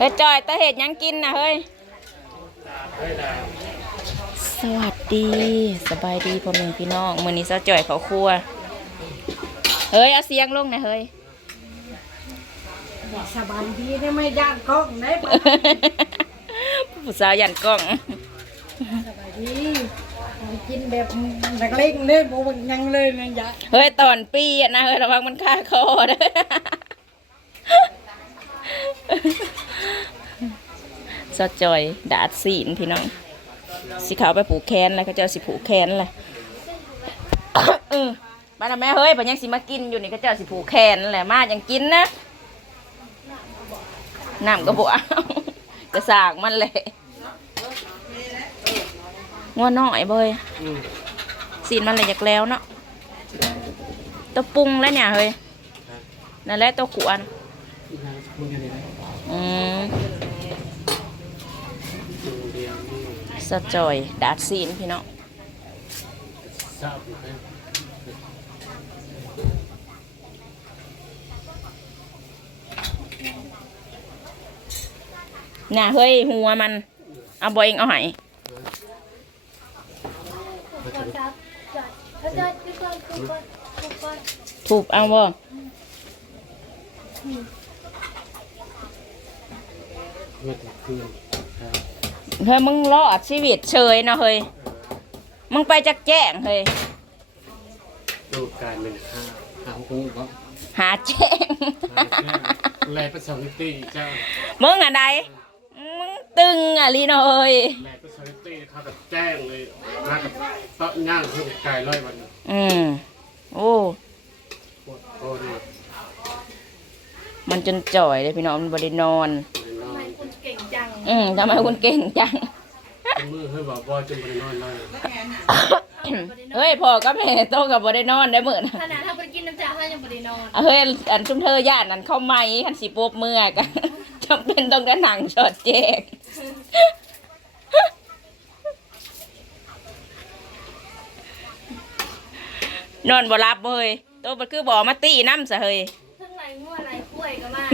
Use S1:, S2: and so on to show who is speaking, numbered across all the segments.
S1: เฮ้ยจอยตาเห็ดหยังกินนะเฮ้ย สวัสดีสบายดีพ่อแม่พี่น้องมื้อนี้ซาจ่อยเขาครัว เฮ้ยเอาเสียงลงหนะเฮ้ย
S2: สบายดีได้ไม่ย่านกล้องได้ปะ
S1: ผู้สาวยันกล้อง
S2: สบายดีของกินแบบนักเลงเนี่ยโบมันยังเลยนะยะ
S1: เฮ้ยตอนปีอะนะเฮ้ยระวังมันฆ่าคอเด้อ ซาจอยดาดศีนพี่น้องสิเขาไปผูกแขนแล้วเขาเจ้าสิผูกแขนเลยมานะแม่เฮ้ยปัญญังสิมากินอยู่นี่เขาเจ้าสิผูกแขนแหละมายังกินนะน้ำก็บเอากระสากมันเลยงัวน้อยเบยสีนมันเลยจากแล้วเนาะตัวปรุงแล้วเนี่ยเฮ้ยนั่นแหละตัวขวานอืม สะจอย ดาดซีนพี่น้องน่ะเฮ้ย หัวมัน เอาบอเองเอาหายถูกเอาบ่
S3: เมื่อต่คืน
S1: เฮ้ยมึงรอดชีวิตเฉยเนาะเฮ้ยมึงไปจักแจ้งเฮ้ย
S3: ดูการเป็นห้าหาหูก็
S1: หาแจ้ง
S3: แลประสานิติเจ้า
S1: มึงอะไดมึงตึงอะลีเนาะเอ้ย
S3: แลประสานิติเขาแบบแจ้งเลยมากับโต๊ะย่างคือไก่ร้อยวัน
S1: อืมโอ้
S3: ปวดโอ้ดี
S1: มันจนจ่อยเลยพี่น้องมันบ่ได้นอน
S3: เลยนอ
S4: ทำไม
S3: น
S4: คุณเก่งจัง
S1: อืมทำไมคุณเก่งจัง
S3: มือให้บอกว่าจนไปนอนเลย
S1: เฮ้ยพ่อกับแม่โตกับบ่ได้นอนได้มื้อนะ
S4: ขนาดถ้าไปกินน้ำจ่าเขายังไม่ได้นอน
S1: เอาเฮ้ยอันชุมเธอย่านนั่นเข้าไหมคันสิปบเมื่อกันจำเป็นต้องได้หนังช็อตแจกนอนบ่รับเฮ้ยโตมันคือบ่มาตีน้ำซะเฮ้ย
S4: ทั้งไรงัวไรกล้วยก็มา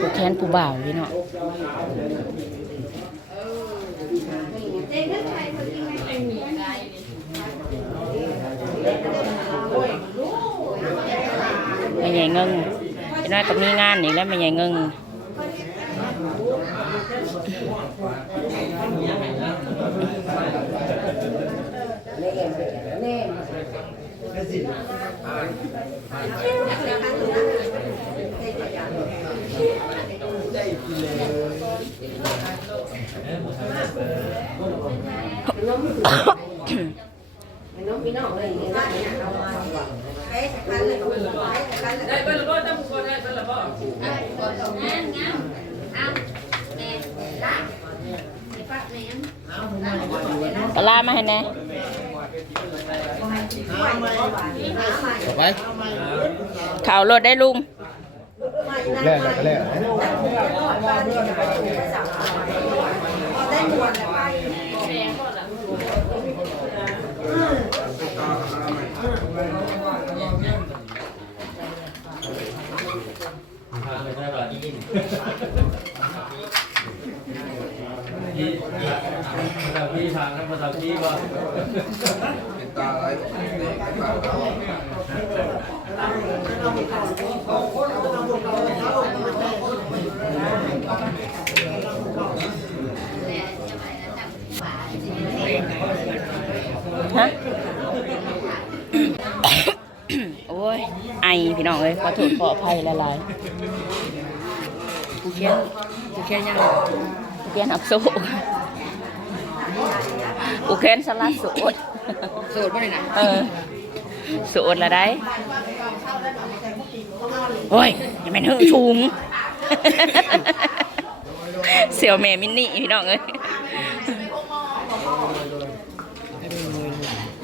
S1: ผู้แค้นผู้บ่าวพี่เนาะไม่ใหญ่เงิงไอ้น้อยก็มีงานนี่แล้วไม่ใหญ่เงิง ปลาร้ามาให้แน่
S3: ต่อไป
S1: ข่าวรถได้ลุง
S3: แรกแล้วก็แรก
S5: พี่พี่ทางนั้นภาษาพี่ว่า
S1: ฮะ โอ้ย ไอพี่น้องเอ้ยขอโทษขออภัยหลายๆผู้เขียนผู้เขียนยังผู้เขียนหักโซ่ผู้เขียนสลัดโสด
S2: สูตรป่ะนี่นะ
S1: เออสูดละได้โอ้ยอย่าแม่นหื้อชุงเสี่ยวแม่มินนี่พี่น้องเอ้ย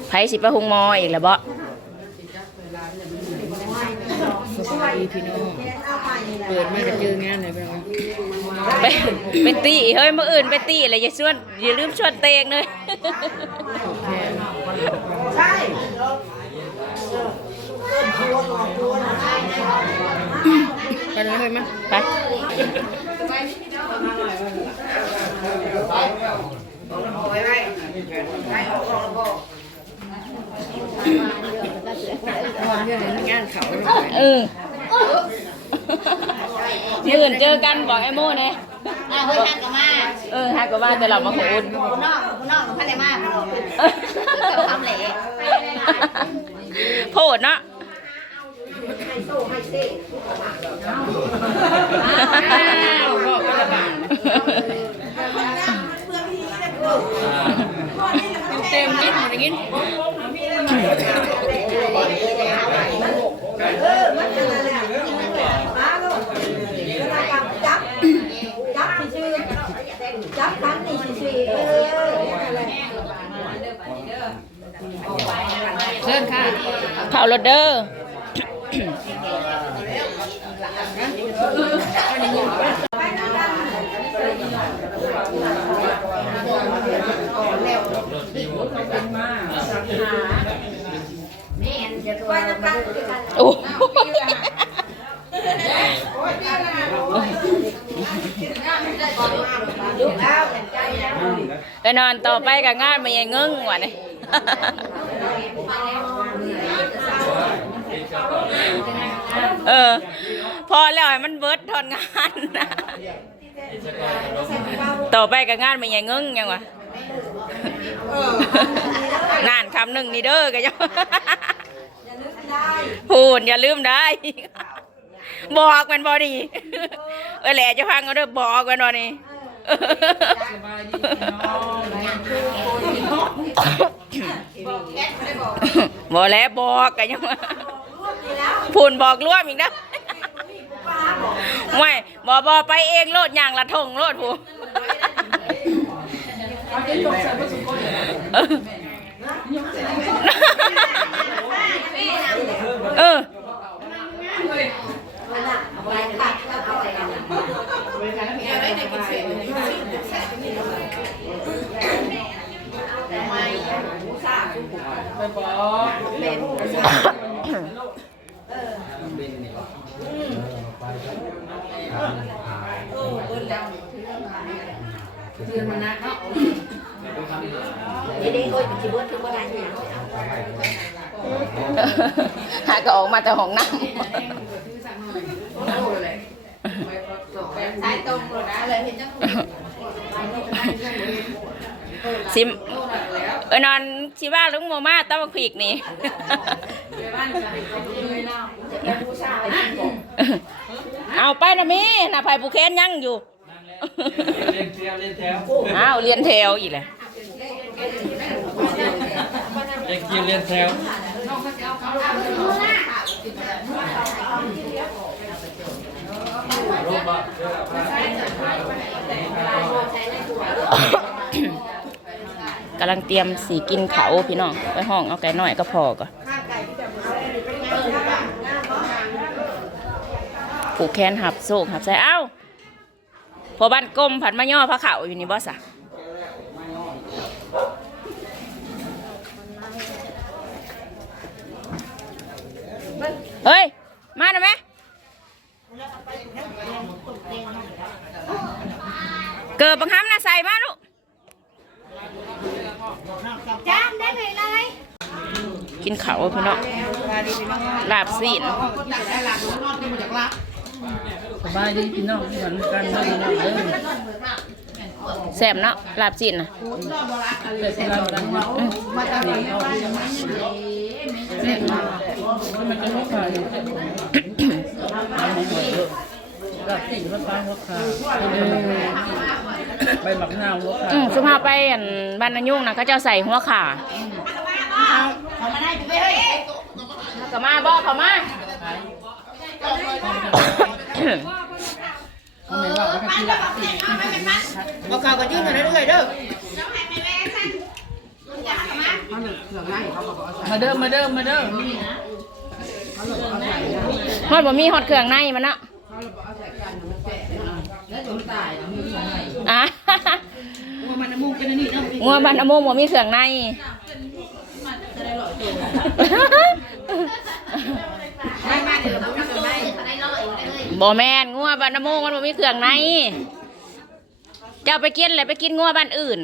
S1: ไผสิไปหุงหมออีกแล้วบ่
S2: สบายดีพี่น้องเปิดมาก็เจองานเลยพี่น้อง
S1: ไปไปตีเฮ้ยมื่ออื่นไปตีอะไรอย่าชวนอย่าลืมชวนเตงเลย
S2: ไปเลยเลยมั้ย
S1: ไป
S2: นอนเรื่องงานเขาเลย
S1: เออมื่ออื่นเจอกันบอกไอ้โม่เนี่ย
S4: อ่าเฮ้ยฮักกับมา
S1: เออฮากว่าบ้านแต่เรามาขอุ่น
S4: คุณน้องคุณน้องพันได้มากคุณน้องทำเหล่
S1: โพดเนาะ
S2: บอกกันละบาทเต็มกินหมดกิน
S6: จับชื่อจับคันนี่ชื่อเอออะไร
S2: เชิ ญค่ะ
S1: เผารถเด้อโอ้ไปนอนต่อไปกับงานมันยังเงึ้งว่ะเนี่ย เออ พอแล้วให้มันเบิดทอนงานนะต่อไปกับงานมันยังเงึ้งยังวะนานคำหนึ่งนี่เด้อกันยังพูดอย่าลืมได้ บอกมันบอดีเออแหละจะพังเอาเด้อบอกมันบอดี บอกแล้วบอกกันยังว่าพูนบอกร่วมอีกนะไม่บอบอไปเองโลดอย่างละทงโลดผู้เออ หาก็ออกมาแต่ห้องน้
S6: สายตรงเลยนะเลยเห็นจัง ำ
S1: ซิมเออนอนชิว่าลุงโมมาต้องมาขวิกนี่เอาไปนะมี่น่ะไผ่ปูแค้นยังอยู่
S5: เรียนแถวเรียนแถว
S1: อ้าวเรียนแถวอีกเลย
S5: เรียนกินเรียนแถว
S1: กำลังเตรียมสีกินเขาพี่น้องไปห้องเอาไก่หน่อยก็พอก่อนผูกแขนหับโซกหับใส่เอ้าพอบ้านกลมผัดมาย่อพระเขาอยู่นี่บอสอะเฮ้ย มาหน่อยไหมเกิดบังคับนะใส่มาลูก
S4: จานได้ไหมเลย
S1: กินเขาวพี่น้องลาบซีน
S2: สบายดีพี่น้องเหมือนกันเลยพี่น้องเด้อ
S1: แซ่บเนาะลาบซีนนะ
S2: เปิดเราดังอืมมาจากไหนเอาเล่นมามันจะลูกค้าอยู่รับสิ่งรถฟ้าหัวขาใบหมักนาวหัวขา
S1: อืมสุภาพไปอันบ้านนายุ่งนะเขาเจ้าใส่หัวขา
S4: เขามาได้ไปเฮ้ย
S1: กับมาบ่เขามา
S2: เขาไม่ว่าเขากินละสิ
S1: บอกเขาก็ยื่นมาเรื่อยๆเด้อ
S2: มาเด้อมาเด้อมาเด้อ
S1: ฮอดบ่มีฮอดเครื่องในมันเนะ
S2: แล้วมือของไหน
S1: อะ
S2: มันมุงกันนี่เนาะ
S1: งัวบ้านอโมงบ่มีเครื่องใน
S2: ไม่มาเดี๋ยวเราไม่เคยได้
S1: บ่แม่นงัวบ้านอโมงมันบ่มีเครื่องในเจ้าไปกินเลยไปกินงัวบ้านอื่น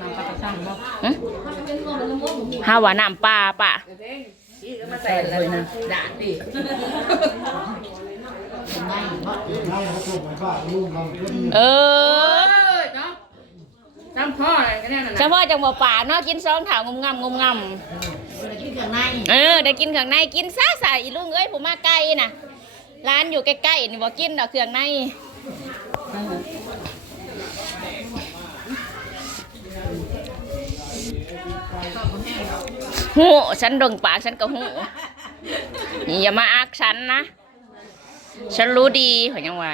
S2: น้ำปลาสั่งบ่
S1: ฮาว่าน้ำปลาปะ
S2: ใส่เลยนะด่าดิ
S1: เออ
S2: จำพ่ออะไรกันแน่น่ะ
S1: เฉพาะจังบ่ป่าเนาะกินซองถาวงุมงำงุมงำเออได้กินเครื่องในกินซะใส่อีลุงเอ้ยผมมาไกลน่ะร้านอยู่ใกล้ๆนี่บ่กินดอกเครื่องในหูฉันดงปากฉันก็หูนี่อย่ามาอักฉันนะ ฉันรู้ดีเหรอยังไง